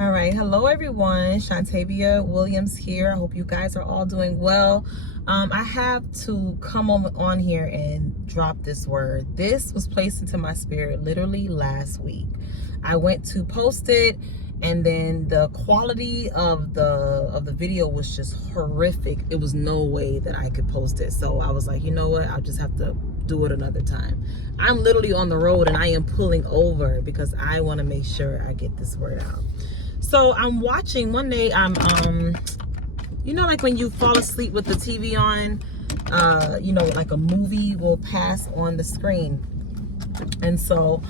All right, hello everyone. Shantavia Williams here. I hope you guys are all doing well. I have to come on here and drop this word. This was placed into my spirit literally last week. I went to post it, and then the quality of the video was just horrific. It was no way that I could post it. So I was like, you know what? I'll just have to do it another time. I'm literally on the road and I am pulling over because I want to make sure I get this word out. So I'm watching one day, you know, like when you fall asleep with the TV on, you know, like a movie will pass on the screen. And so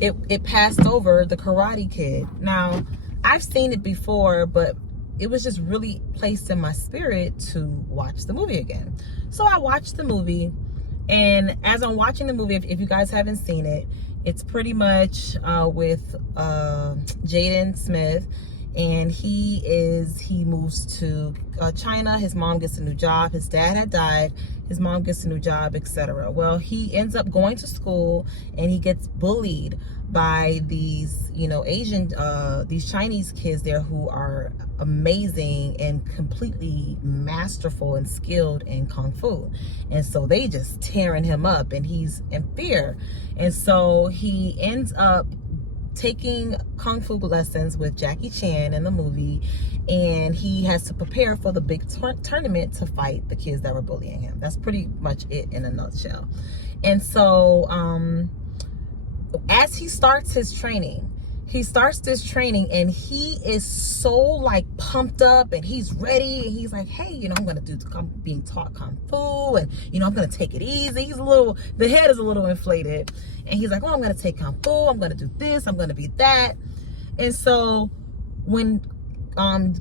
it passed over The Karate Kid. Now, I've seen it before, but it was just really placed in my spirit to watch the movie again. So I watched the movie, and as I'm watching the movie, if you guys haven't seen it, it's pretty much with Jaden Smith, and he moves to China. His mom gets a new job. His dad had died. His mom gets a new job, etc. Well, he ends up going to school, and he gets bullied by these, you know, these Chinese kids there who are amazing and completely masterful and skilled in Kung Fu. And so they just tearing him up, and he's in fear. And so he ends up taking Kung Fu lessons with Jackie Chan in the movie, and he has to prepare for the big tournament to fight the kids that were bullying him. That's pretty much it in a nutshell. And so as he starts this training, and he is so like pumped up, and he's ready, and he's like, hey, you know, I'm gonna being taught Kung Fu, and you know, I'm gonna take it easy. The head is a little inflated, and he's like, oh, I'm gonna take Kung Fu, I'm gonna do this, I'm gonna be that. And so when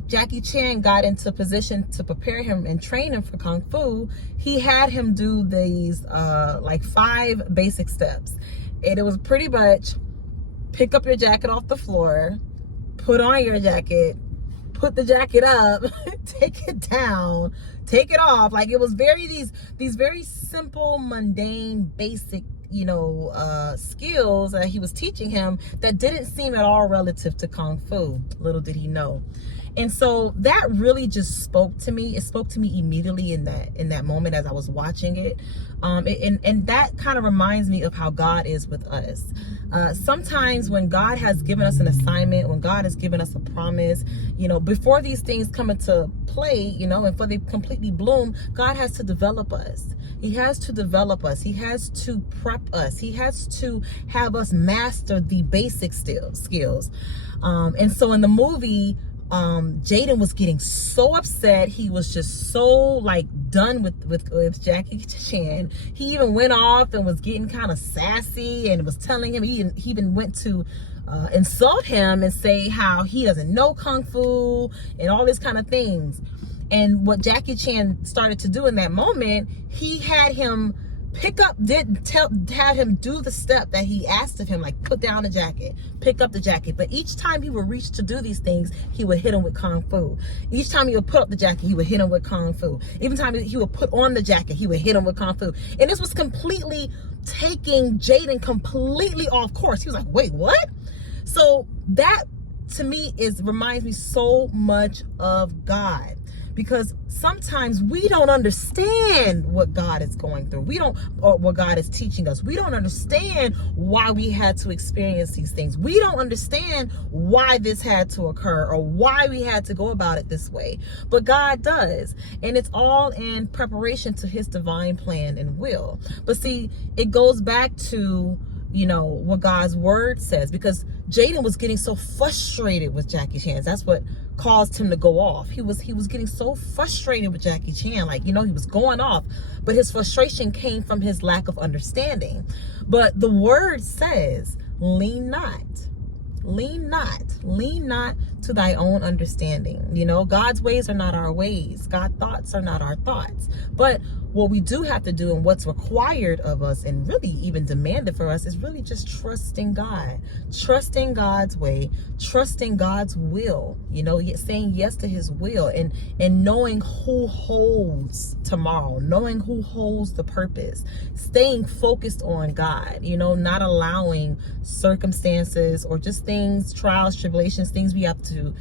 Jackie Chan got into position to prepare him and train him for Kung Fu, he had him do these like 5 basic steps. And it was pretty much pick up your jacket off the floor, put on your jacket, put the jacket up, take it down, take it off. Like, it was these very simple, mundane, basic, you know, skills that he was teaching him that didn't seem at all relative to Kung Fu. Little did he know. And so that really just spoke to me. It spoke to me immediately in that moment as I was watching it. And that kind of reminds me of how God is with us. Sometimes when God has given us an assignment, when God has given us a promise, you know, before these things come into play, you know, and before they completely bloom, God has to develop us. He has to develop us. He has to prep us. He has to have us master the basic skills. And so in the movie, Jaden was getting so upset. He was just so like done with Jackie Chan. He even went off and was getting kind of sassy and was telling him, he even went to insult him and say how he doesn't know Kung Fu and all these kind of things. And what Jackie Chan started to do in that moment, he had him had him do the step that he asked of him, like put down the jacket, pick up the jacket. But each time he would reach to do these things, he would hit him with Kung Fu. Each time he would put up the jacket, he would hit him with Kung Fu. Even time he would put on the jacket, he would hit him with Kung Fu. And this was completely taking Jaden completely off course. He was like, wait, what? So that to me reminds me so much of God. Because sometimes we don't understand what God is going through. Or what God is teaching us. We don't understand why we had to experience these things. We don't understand why this had to occur or why we had to go about it this way. But God does. And it's all in preparation to his divine plan and will. But see, it goes back to, you know, what God's word says, because Jaden was getting so frustrated with Jackie Chan. That's what caused him to go off. He was getting so frustrated with Jackie Chan, like, you know, he was going off, but his frustration came from his lack of understanding. But the word says, lean not to thy own understanding. You know, God's ways are not our ways. God's thoughts are not our thoughts. But what we do have to do and what's required of us and really even demanded for us is really just trusting God, trusting God's way, trusting God's will, you know, saying yes to his will, and knowing who holds tomorrow, knowing who holds the purpose, staying focused on God, you know, not allowing circumstances or just things, trials, tribulations, things we have to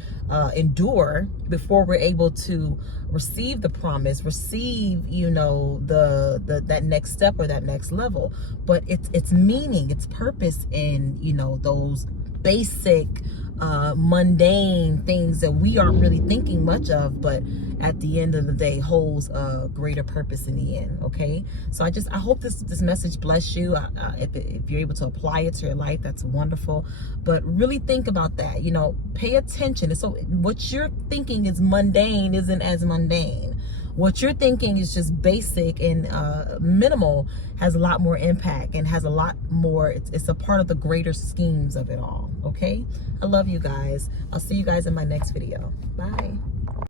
endure before we're able to receive the promise, receive, you know, that next step or that next level. But it's meaning, it's purpose in, you know, those basic mundane things that we aren't really thinking much of, but at the end of the day holds a greater purpose in the end. Okay, so I hope this message bless you. If you're able to apply it to your life, that's wonderful. But really think about that, you know, pay attention. And so what you're thinking is mundane isn't as mundane. What you're thinking is just basic and minimal has a lot more impact and has a lot more, it's a part of the greater schemes of it all. Okay, I love you guys. I'll see you guys in my next video. Bye.